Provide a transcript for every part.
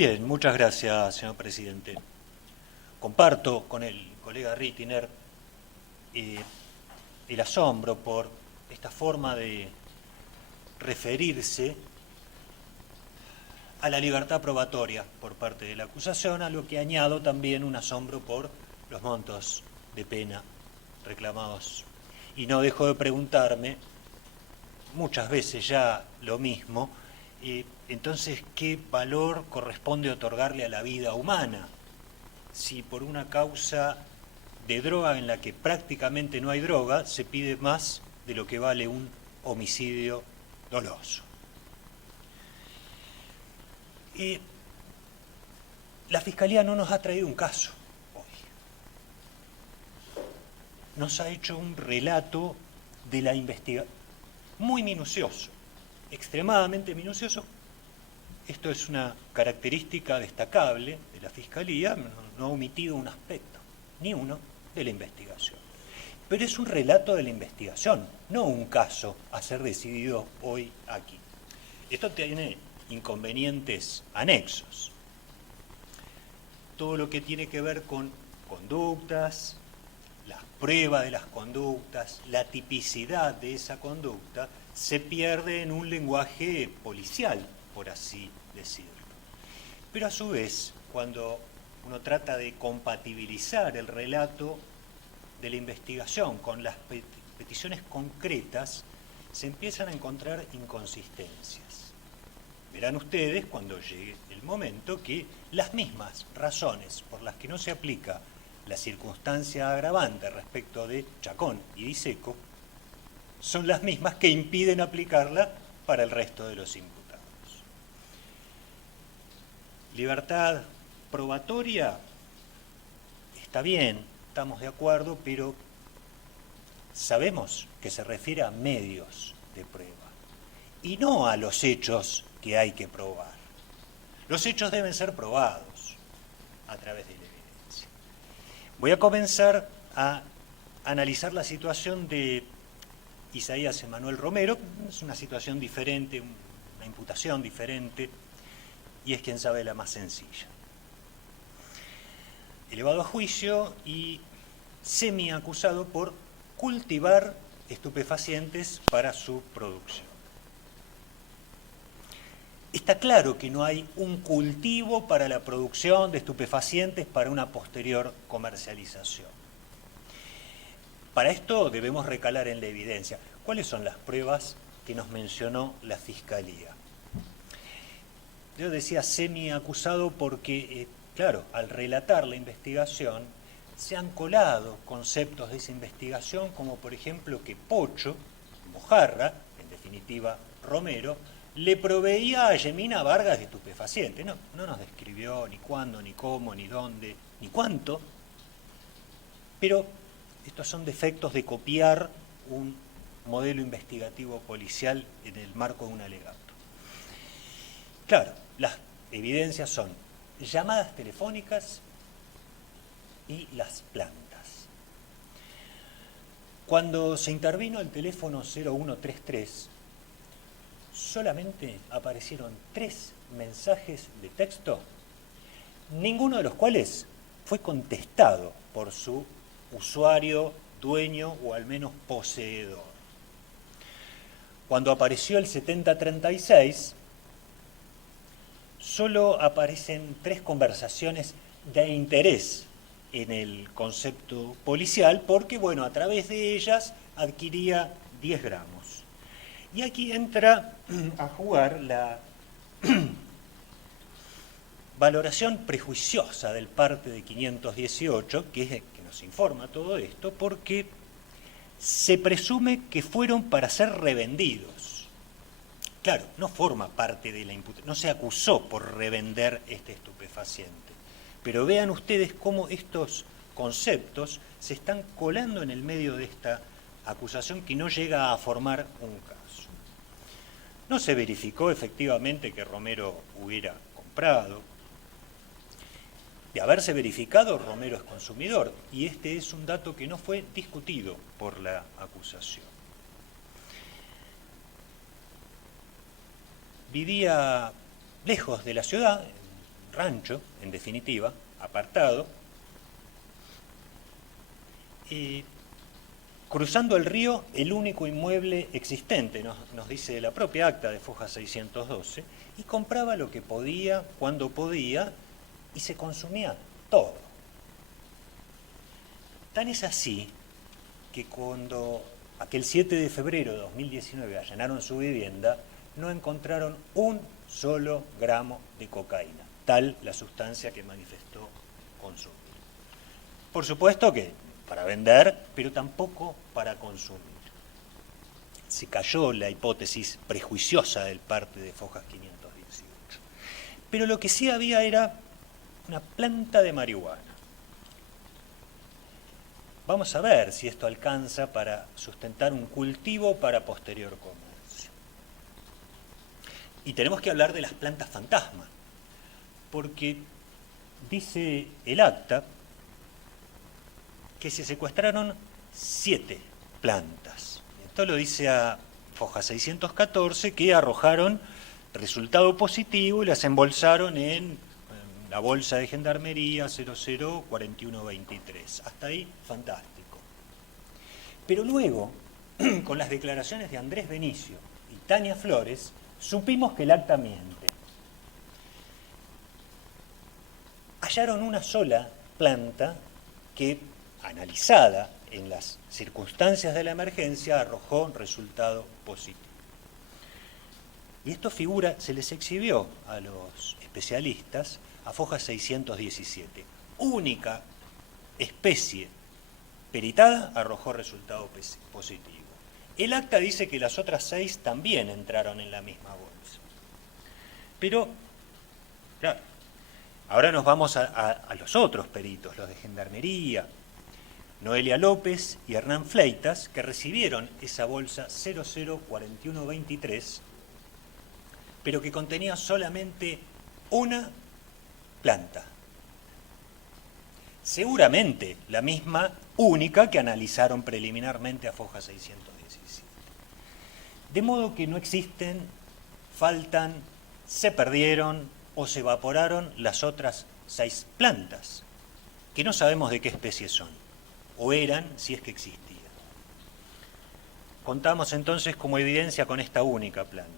Bien, muchas gracias, señor presidente. Comparto con el colega Rittiner el asombro por esta forma de referirse a la libertad probatoria por parte de la acusación, a lo que añado también un asombro por los montos de pena reclamados. Y no dejo de preguntarme, muchas veces ya lo mismo, entonces, ¿qué valor corresponde otorgarle a la vida humana? Si por una causa de droga en la que prácticamente no hay droga, se pide más de lo que vale un homicidio doloso. La Fiscalía no nos ha traído un caso hoy. Nos ha hecho un relato de la investigación muy minucioso, extremadamente minucioso. Esto es una característica destacable de la Fiscalía, no ha omitido un aspecto, ni uno, de la investigación. Pero es un relato de la investigación, no un caso a ser decidido hoy aquí. Esto tiene inconvenientes anexos. Todo lo que tiene que ver con conductas, las pruebas de las conductas, la tipicidad de esa conducta, se pierde en un lenguaje policial, por así decirlo. Pero a su vez, cuando uno trata de compatibilizar el relato de la investigación con las peticiones concretas, se empiezan a encontrar inconsistencias. Verán ustedes, cuando llegue el momento, que las mismas razones por las que no se aplica la circunstancia agravante respecto de Chacón y Di Secco son las mismas que impiden aplicarla para el resto de los imputados. Libertad probatoria, está bien, estamos de acuerdo, pero sabemos que se refiere a medios de prueba y no a los hechos que hay que probar. Los hechos deben ser probados a través de la evidencia. Voy a comenzar a analizar la situación de Isaías Emanuel Romero. Es una situación diferente, una imputación diferente, y es, quien sabe, la más sencilla. Elevado a juicio y semi-acusado por cultivar estupefacientes para su producción. Está claro que no hay un cultivo para la producción de estupefacientes para una posterior comercialización. Para esto debemos recalar en la evidencia. ¿Cuáles son las pruebas que nos mencionó la Fiscalía? Yo decía semi-acusado porque, claro, al relatar la investigación se han colado conceptos de esa investigación, como por ejemplo que Pocho, Mojarra, en definitiva Romero, le proveía a Yemina Vargas de estupefacientes. No nos describió ni cuándo, ni cómo, ni dónde, ni cuánto, pero estos son defectos de copiar un modelo investigativo policial en el marco de un alegato. Claro, las evidencias son llamadas telefónicas y las plantas. Cuando se intervino el teléfono 0133, solamente aparecieron 3 mensajes de texto, ninguno de los cuales fue contestado por su usuario, dueño o al menos poseedor. Cuando apareció el 7036, solo aparecen 3 conversaciones de interés en el concepto policial, porque, bueno, a través de ellas adquiría 10 gramos. Y aquí entra a jugar la valoración prejuiciosa del parte de 518, que es el que nos informa todo esto, porque se presume que fueron para ser revendidos. Claro, no forma parte de la imputación, no se acusó por revender este estupefaciente. Pero vean ustedes cómo estos conceptos se están colando en el medio de esta acusación que no llega a formar un caso. No se verificó efectivamente que Romero hubiera comprado. De haberse verificado, Romero es consumidor, y este es un dato que no fue discutido por la acusación. Vivía lejos de la ciudad, en rancho, en definitiva, apartado, cruzando el río, el único inmueble existente, nos dice la propia acta de Foja 612, y compraba lo que podía, cuando podía, y se consumía todo. Tan es así que cuando aquel 7 de febrero de 2019 allanaron su vivienda, no encontraron un solo gramo de cocaína, tal la sustancia que manifestó consumir. Por supuesto que para vender, pero tampoco para consumir. Se cayó la hipótesis prejuiciosa del parte de Fojas 518. Pero lo que sí había era una planta de marihuana. Vamos a ver si esto alcanza para sustentar un cultivo para posterior comercio. Y tenemos que hablar de las plantas fantasma, porque dice el acta que se secuestraron 7 plantas. Esto lo dice a Foja 614, que arrojaron resultado positivo y las embolsaron en la bolsa de gendarmería 004123. Hasta ahí, fantástico. Pero luego, con las declaraciones de Andrés Benicio y Tania Flores, supimos que el acta miente. Hallaron una sola planta que, analizada en las circunstancias de la emergencia, arrojó resultado positivo. Y esto figura, se les exhibió a los especialistas, a Foja 617. Única especie peritada arrojó resultado positivo. El acta dice que las otras 6 también entraron en la misma bolsa. Pero, claro, ahora nos vamos a los otros peritos, los de gendarmería, Noelia López y Hernán Fleitas, que recibieron esa bolsa 004123, pero que contenía solamente una planta. Seguramente la misma única que analizaron preliminarmente a Foja 617. De modo que no existen, faltan, se perdieron o se evaporaron las otras 6 plantas, que no sabemos de qué especie son, o eran si es que existían. Contamos entonces como evidencia con esta única planta.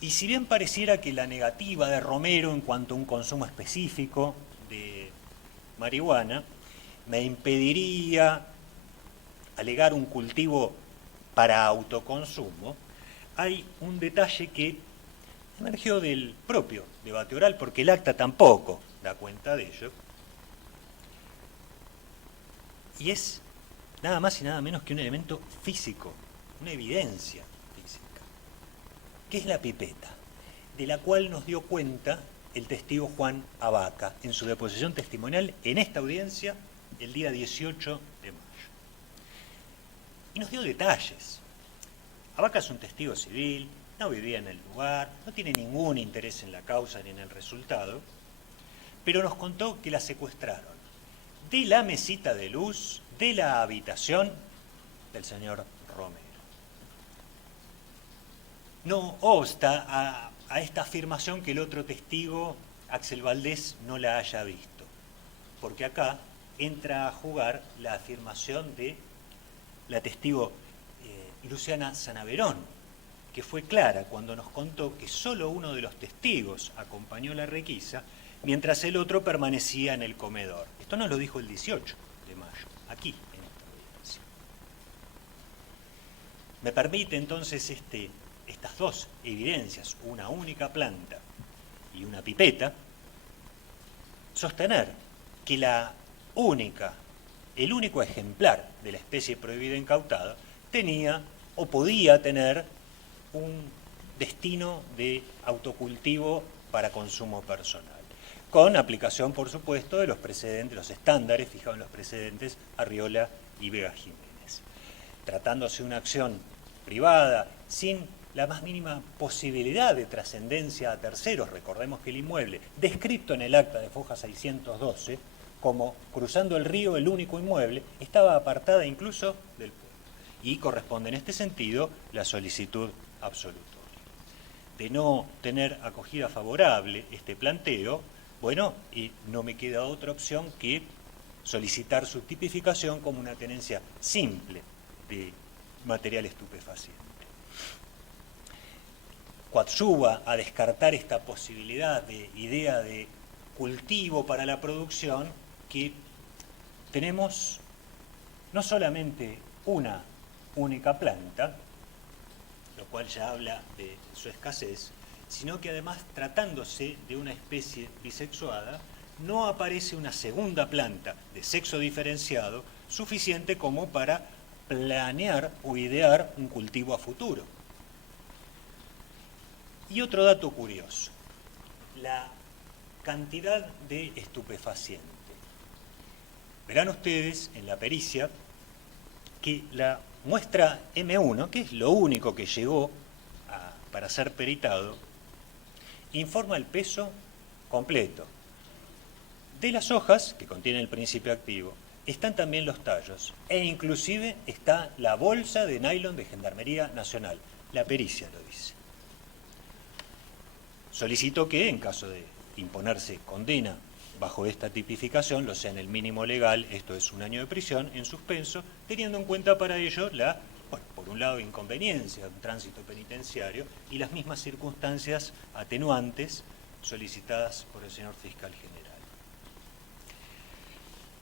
Y si bien pareciera que la negativa de Romero en cuanto a un consumo específico de marihuana me impediría alegar un cultivo para autoconsumo, hay un detalle que emergió del propio debate oral, porque el acta tampoco da cuenta de ello, y es nada más y nada menos que un elemento físico, una evidencia física, que es la pipeta, de la cual nos dio cuenta el testigo Juan Abaca en su deposición testimonial en esta audiencia el día 18 de mayo. Y nos dio detalles. Abaca es un testigo civil, no vivía en el lugar, no tiene ningún interés en la causa ni en el resultado, pero nos contó que la secuestraron de la mesita de luz de la habitación del señor Romero. No obsta a esta afirmación que el otro testigo, Axel Valdés, no la haya visto, porque acá entra a jugar la afirmación de la testigo Luciana Sanaverón, que fue clara cuando nos contó que solo uno de los testigos acompañó la requisa, mientras el otro permanecía en el comedor. Esto nos lo dijo el 18 de mayo, aquí, en esta audiencia. Me permite entonces estas dos evidencias, una única planta y una pipeta, sostener que el único ejemplar de la especie prohibida incautada tenía o podía tener un destino de autocultivo para consumo personal, con aplicación, por supuesto, de los precedentes, los estándares fijados en los precedentes Arriola y Vega Jiménez. Tratándose de una acción privada, sin la más mínima posibilidad de trascendencia a terceros, recordemos que el inmueble, descrito en el acta de Foja 612, como cruzando el río el único inmueble, estaba apartada incluso del pueblo, y corresponde en este sentido la solicitud absolutoria. de no tener acogida favorable este planteo, bueno, y no me queda otra opción que solicitar su tipificación como una tenencia simple de material estupefaciente. Coadyuva a descartar esta posibilidad de idea de cultivo para la producción que tenemos no solamente una única planta, lo cual ya habla de su escasez, sino que además, tratándose de una especie bisexuada, no aparece una segunda planta de sexo diferenciado suficiente como para planear o idear un cultivo a futuro. Y otro dato curioso, la cantidad de estupefaciente. Verán ustedes en la pericia que la muestra M1, que es lo único que llegó para ser peritado, informa el peso completo. De las hojas, que contienen el principio activo, están también los tallos, e inclusive está la bolsa de nylon de Gendarmería Nacional. La pericia lo dice. Solicito que, en caso de imponerse condena bajo esta tipificación, lo sea en el mínimo legal, esto es 1 año de prisión, en suspenso, teniendo en cuenta para ello la, bueno, por un lado, inconveniencia de un tránsito penitenciario y las mismas circunstancias atenuantes solicitadas por el señor fiscal general.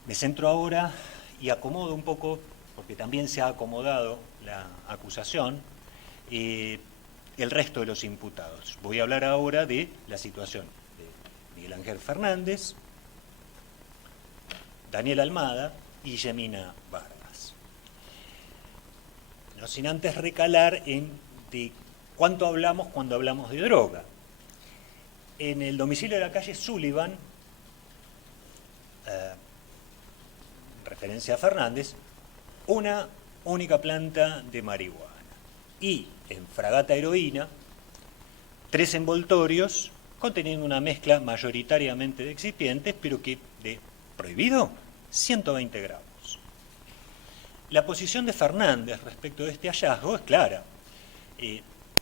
Me centro ahora y acomodo un poco, porque también se ha acomodado la acusación, el resto de los imputados. Voy a hablar ahora de la situación de Miguel Ángel Fernández, Daniel Almada y Yemina Vargas. No sin antes recalar en de cuánto hablamos cuando hablamos de droga. En el domicilio de la calle Sullivan, referencia a Fernández, una única planta de marihuana. Y en fragata heroína, 3 envoltorios conteniendo una mezcla mayoritariamente de excipientes, pero que de prohibido, 120 gramos. La posición de Fernández respecto de este hallazgo es clara.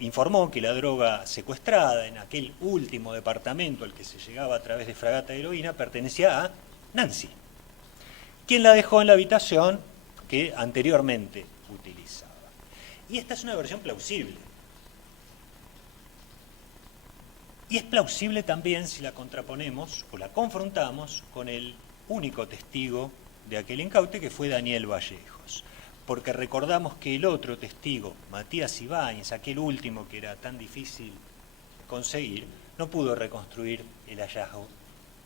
Informó que la droga secuestrada en aquel último departamento al que se llegaba a través de fragata heroína pertenecía a Nancy, quien la dejó en la habitación que anteriormente utilizaba. Y esta es una versión plausible. Y es plausible también si la contraponemos o la confrontamos con el único testigo de aquel incaute, que fue Daniel Vallejos. Porque recordamos que el otro testigo, Matías Ibáñez, aquel último que era tan difícil conseguir, no pudo reconstruir el hallazgo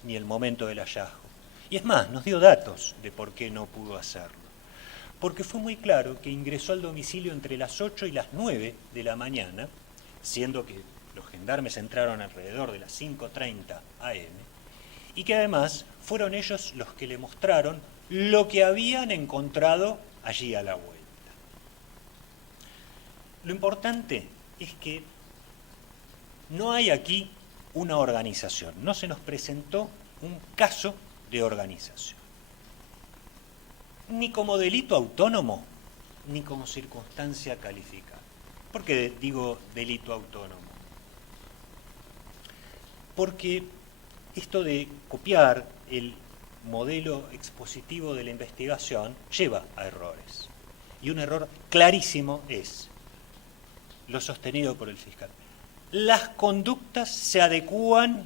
ni el momento del hallazgo. Y es más, nos dio datos de por qué no pudo hacerlo. Porque fue muy claro que ingresó al domicilio entre las 8 y las 9 de la mañana, siendo que los gendarmes entraron alrededor de las 5:30 am, y que además fueron ellos los que le mostraron lo que habían encontrado allí a la vuelta. Lo importante es que no hay aquí una organización, no se nos presentó un caso de organización, ni como delito autónomo, ni como circunstancia calificada. ¿Por qué digo delito autónomo? Porque esto de copiar el modelo expositivo de la investigación lleva a errores. Y un error clarísimo es lo sostenido por el fiscal. Las conductas se adecúan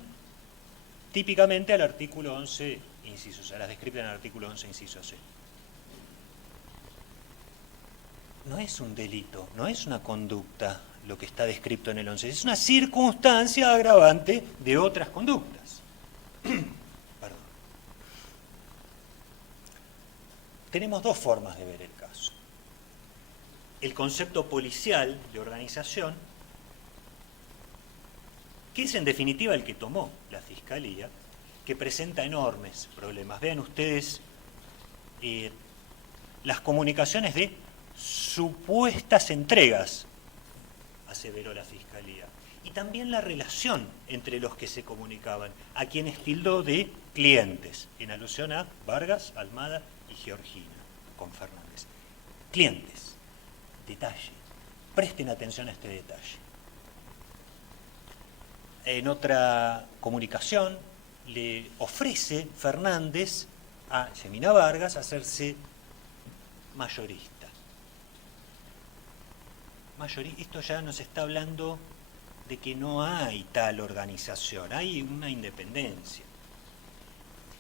típicamente al artículo 11, inciso C, a las descritas en el artículo 11, inciso C. No es un delito, no es una conducta lo que está descrito en el 11, es una circunstancia agravante de otras conductas. Perdón. Tenemos 2 formas de ver el caso. El concepto policial de organización, que es en definitiva el que tomó la Fiscalía, que presenta enormes problemas. Vean ustedes las comunicaciones de supuestas entregas, aseveró la Fiscalía, y también la relación entre los que se comunicaban, a quienes tildó de clientes, en alusión a Vargas, Almada y Georgina, con Fernández. Clientes, detalle, presten atención a este detalle. en otra comunicación, le ofrece Fernández a Yemina Vargas hacerse mayorista. Esto ya nos está hablando de que no hay tal organización, hay una independencia.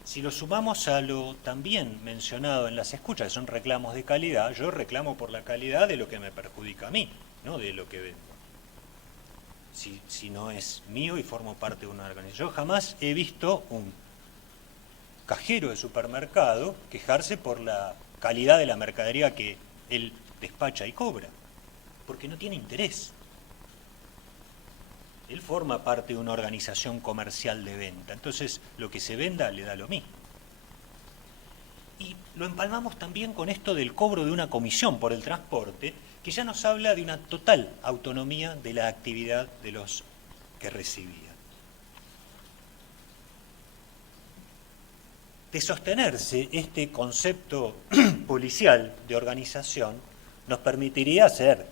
Si lo sumamos a lo también mencionado en las escuchas, que son reclamos de calidad, yo reclamo por la calidad de lo que me perjudica a mí, no de lo que vendo. Si no es mío y formo parte de una organización. Yo jamás he visto un cajero de supermercado quejarse por la calidad de la mercadería que él despacha y cobra, porque no tiene interés. Él forma parte de una organización comercial de venta, entonces lo que se venda le da lo mismo. Y lo empalmamos también con esto del cobro de una comisión por el transporte, que ya nos habla de una total autonomía de la actividad de los que recibían. De sostenerse este concepto policial de organización, nos permitiría hacer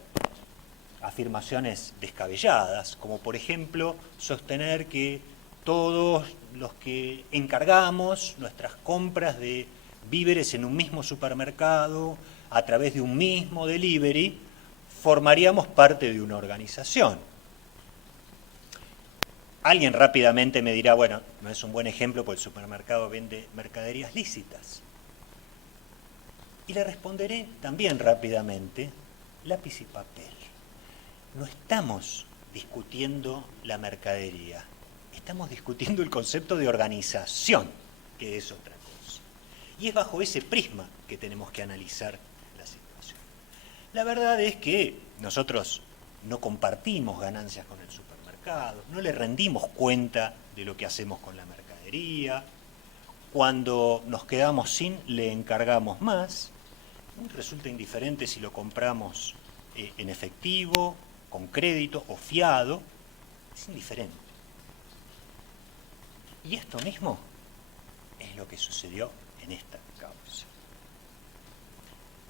afirmaciones descabelladas, como por ejemplo sostener que todos los que encargamos nuestras compras de víveres en un mismo supermercado a través de un mismo delivery formaríamos parte de una organización. Alguien rápidamente me dirá, bueno, no es un buen ejemplo porque el supermercado vende mercaderías lícitas. Y le responderé también rápidamente, lápiz y papel. No estamos discutiendo la mercadería, estamos discutiendo el concepto de organización, que es otra cosa. Y es bajo ese prisma que tenemos que analizar la situación. La verdad es que nosotros no compartimos ganancias con el supermercado, no le rendimos cuenta de lo que hacemos con la mercadería. Cuando nos quedamos sin, le encargamos más. Resulta indiferente si lo compramos en efectivo, con crédito o fiado, es indiferente. Y esto mismo es lo que sucedió en esta causa.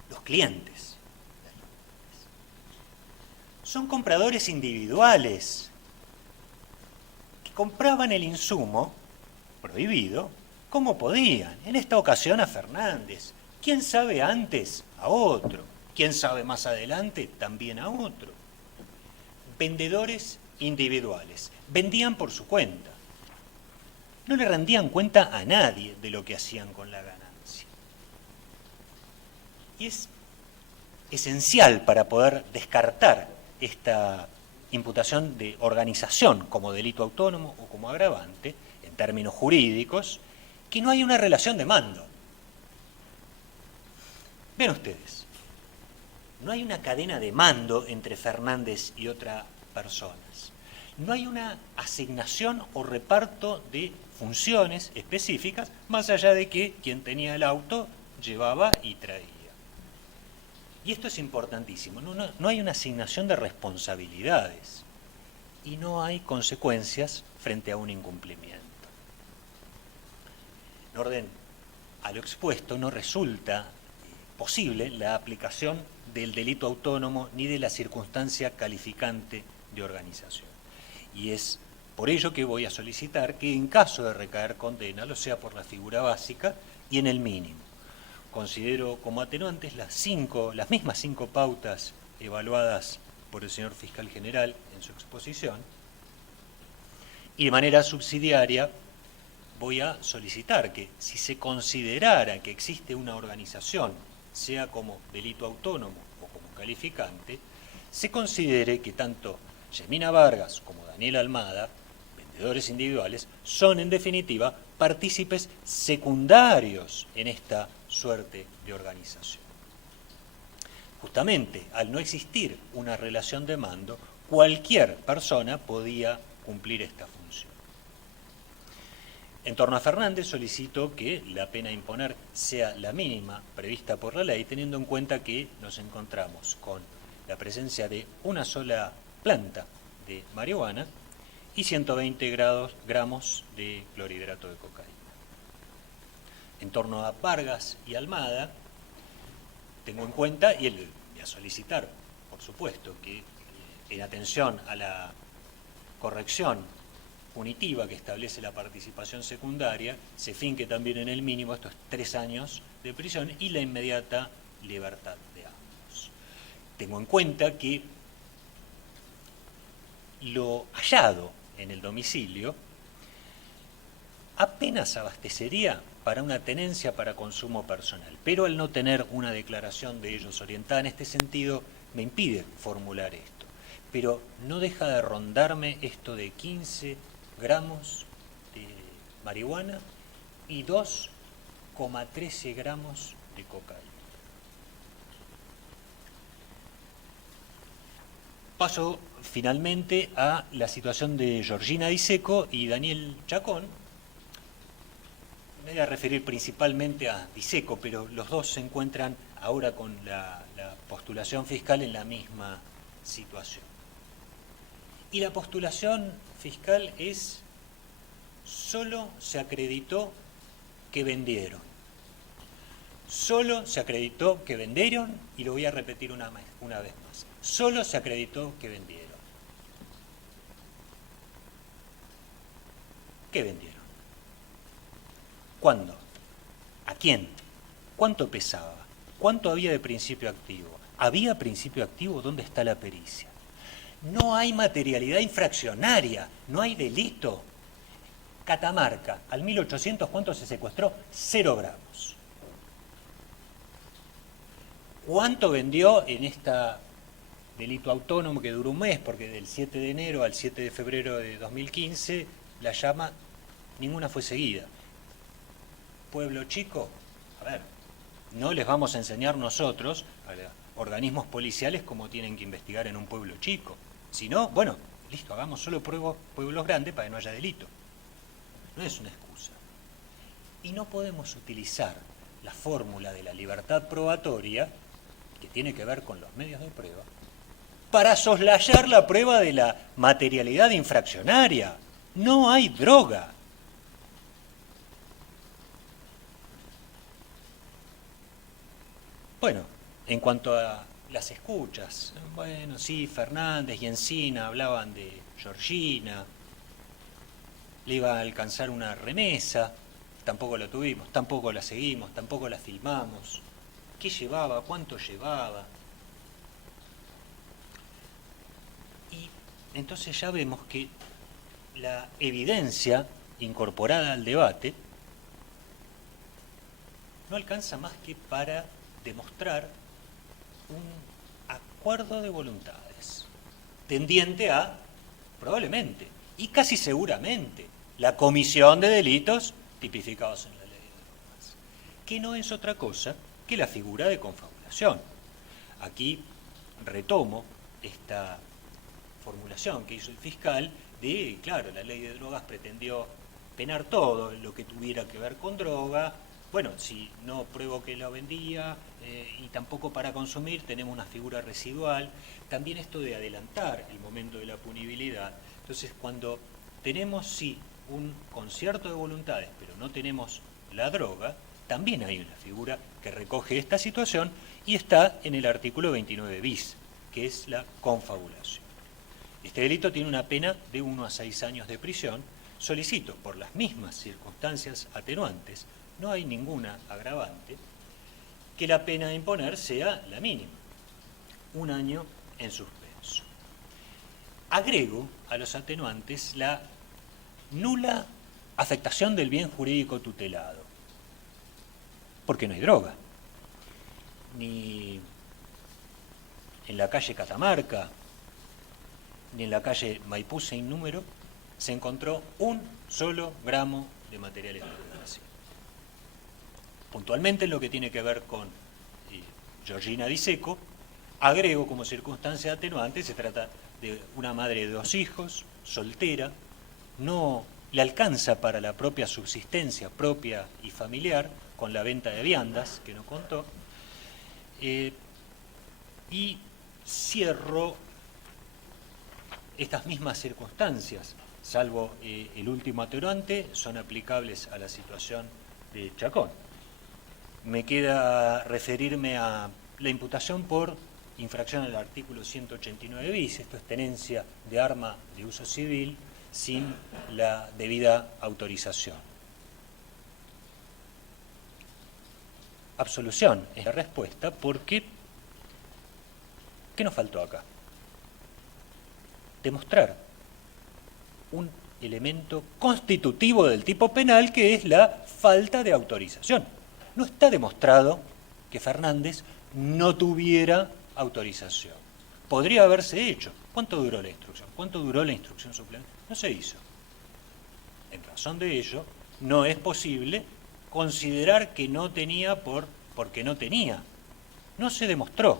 Los clientes son compradores individuales que compraban el insumo prohibido como podían. En esta ocasión a Fernández. ¿Quién sabe antes? A otro. ¿Quién sabe más adelante? También a otro. Vendedores individuales. Vendían por su cuenta. No le rendían cuenta a nadie de lo que hacían con la ganancia. Y es esencial para poder descartar esta imputación de organización como delito autónomo o como agravante, en términos jurídicos, que no hay una relación de mando. Ven ustedes. No hay una cadena de mando entre Fernández y otras personas. No hay una asignación o reparto de funciones específicas, más allá de que quien tenía el auto llevaba y traía. Y esto es importantísimo. No hay una asignación de responsabilidades y no hay consecuencias frente a un incumplimiento. En orden a lo expuesto, no resulta posible la aplicación del delito autónomo ni de la circunstancia calificante de organización. Y es por ello que voy a solicitar que en caso de recaer condena lo sea por la figura básica y en el mínimo. Considero como atenuantes las mismas 5 pautas evaluadas por el señor fiscal general en su exposición, y de manera subsidiaria voy a solicitar que si se considerara que existe una organización, sea como delito autónomo o como calificante, se considere que tanto Yemina Vargas como Daniel Almada, vendedores individuales, son en definitiva partícipes secundarios en esta suerte de organización. Justamente al no existir una relación de mando, cualquier persona podía cumplir esta función. En torno a Fernández solicito que la pena a imponer sea la mínima prevista por la ley, teniendo en cuenta que nos encontramos con la presencia de una sola planta de marihuana y 120 gramos de clorhidrato de cocaína. En torno a Vargas y Almada, tengo en cuenta, y voy a solicitar, por supuesto, que en atención a la corrección punitiva que establece la participación secundaria se finque también en el mínimo, estos 3 años de prisión, y la inmediata libertad de ambos. Tengo en cuenta que lo hallado en el domicilio apenas abastecería para una tenencia para consumo personal, pero al no tener una declaración de ellos orientada en este sentido, me impide formular esto. Pero no deja de rondarme esto de 15 gramos de marihuana y 2,13 gramos de cocaína. Paso finalmente a la situación de Georgina Di Secco y Daniel Chacón. Me voy a referir principalmente a Di Secco, pero los dos se encuentran ahora con la postulación fiscal en la misma situación. Y la postulación fiscal es: solo se acreditó que vendieron. Solo se acreditó que vendieron, y lo voy a repetir una vez más. Solo se acreditó que vendieron. ¿Qué vendieron? ¿Cuándo? ¿A quién? ¿Cuánto pesaba? ¿Cuánto había de principio activo? ¿Había principio activo? ¿Dónde está la pericia? No hay materialidad infraccionaria, no hay delito. Catamarca, al 1800, ¿cuánto se secuestró? 0 gramos. ¿Cuánto vendió en este delito autónomo que duró un mes? Porque del 7 de enero al 7 de febrero de 2015, la llama, ninguna fue seguida. Pueblo chico, a ver, no les vamos a enseñar nosotros a los organismos policiales cómo tienen que investigar en un pueblo chico. Si no, bueno, listo, hagamos solo pueblos grandes para que no haya delito. No es una excusa. Y no podemos utilizar la fórmula de la libertad probatoria, que tiene que ver con los medios de prueba, para soslayar la prueba de la materialidad infraccionaria. No hay droga. Bueno, en cuanto a las escuchas, bueno, sí, Fernández y Encina hablaban de Georgina, le iba a alcanzar una remesa, tampoco la tuvimos, tampoco la seguimos, tampoco la filmamos. ¿Qué llevaba? ¿Cuánto llevaba? Y entonces ya vemos que la evidencia incorporada al debate no alcanza más que para demostrar un acuerdo de voluntades tendiente a, probablemente, y casi seguramente, la comisión de delitos tipificados en la ley de drogas, que no es otra cosa que la figura de confabulación. Aquí retomo esta formulación que hizo el fiscal de, claro, la ley de drogas pretendió penar todo lo que tuviera que ver con droga. Bueno, si no pruebo que lo vendía y tampoco para consumir, tenemos una figura residual. También esto de adelantar el momento de la punibilidad. Entonces, cuando tenemos, sí, un concierto de voluntades, pero no tenemos la droga, también hay una figura que recoge esta situación y está en el artículo 29 bis, que es la confabulación. Este delito tiene una pena de 1 a 6 años de prisión. Solicito, por las mismas circunstancias atenuantes, no hay ninguna agravante, que la pena a imponer sea la mínima, 1 año en suspenso. Agrego a los atenuantes la nula afectación del bien jurídico tutelado, porque no hay droga, ni en la calle Catamarca, ni en la calle Maipú sin número, se encontró 1 solo gramo de material estupefaciente. Puntualmente en lo que tiene que ver con Georgina Di Secco, agrego como circunstancia atenuante, se trata de una madre de 2 hijos, soltera, no le alcanza para la propia subsistencia propia y familiar, con la venta de viandas, que no contó, y cierro estas mismas circunstancias, salvo el último atenuante, son aplicables a la situación de Chacón. Me queda referirme a la imputación por infracción al artículo 189 bis, esto es tenencia de arma de uso civil, sin la debida autorización. Absolución es la respuesta porque ¿qué nos faltó acá? Demostrar un elemento constitutivo del tipo penal que es la falta de autorización. No está demostrado que Fernández no tuviera autorización. Podría haberse hecho. ¿Cuánto duró la instrucción? ¿Cuánto duró la instrucción suplementaria? No se hizo. En razón de ello, no es posible considerar que no tenía porque no tenía. No se demostró.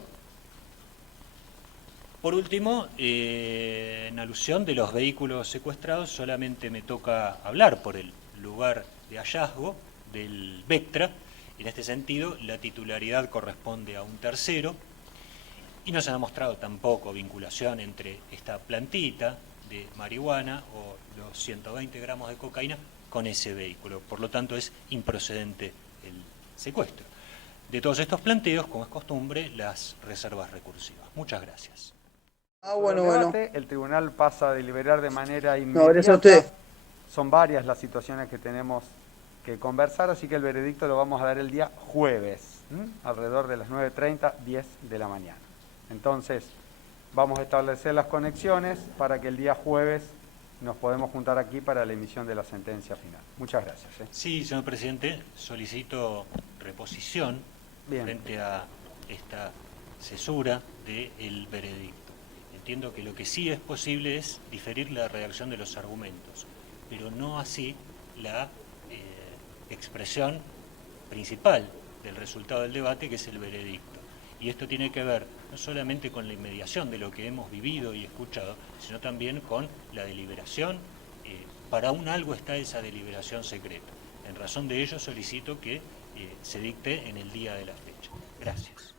Por último, en alusión de los vehículos secuestrados, solamente me toca hablar por el lugar de hallazgo del Vectra. En este sentido, la titularidad corresponde a un tercero y no se ha demostrado tampoco vinculación entre esta plantita de marihuana o los 120 gramos de cocaína con ese vehículo. Por lo tanto, es improcedente el secuestro. De todos estos planteos, como es costumbre, las reservas recursivas. Muchas gracias. Bueno. El tribunal pasa a deliberar de manera inmediata. Gracias a usted. Son varias las situaciones que tenemos que conversar, así que el veredicto lo vamos a dar el día jueves, alrededor de las 9:30, 10 de la mañana. Entonces, vamos a establecer las conexiones para que el día jueves nos podemos juntar aquí para la emisión de la sentencia final. Muchas gracias. Sí, señor presidente, solicito reposición frente a esta cesura del veredicto. Entiendo que lo que sí es posible es diferir la redacción de los argumentos, pero no así la expresión principal del resultado del debate, que es el veredicto. Y esto tiene que ver no solamente con la inmediación de lo que hemos vivido y escuchado, sino también con la deliberación. Para un algo está esa deliberación secreta. En razón de ello solicito que se dicte en el día de la fecha. Gracias.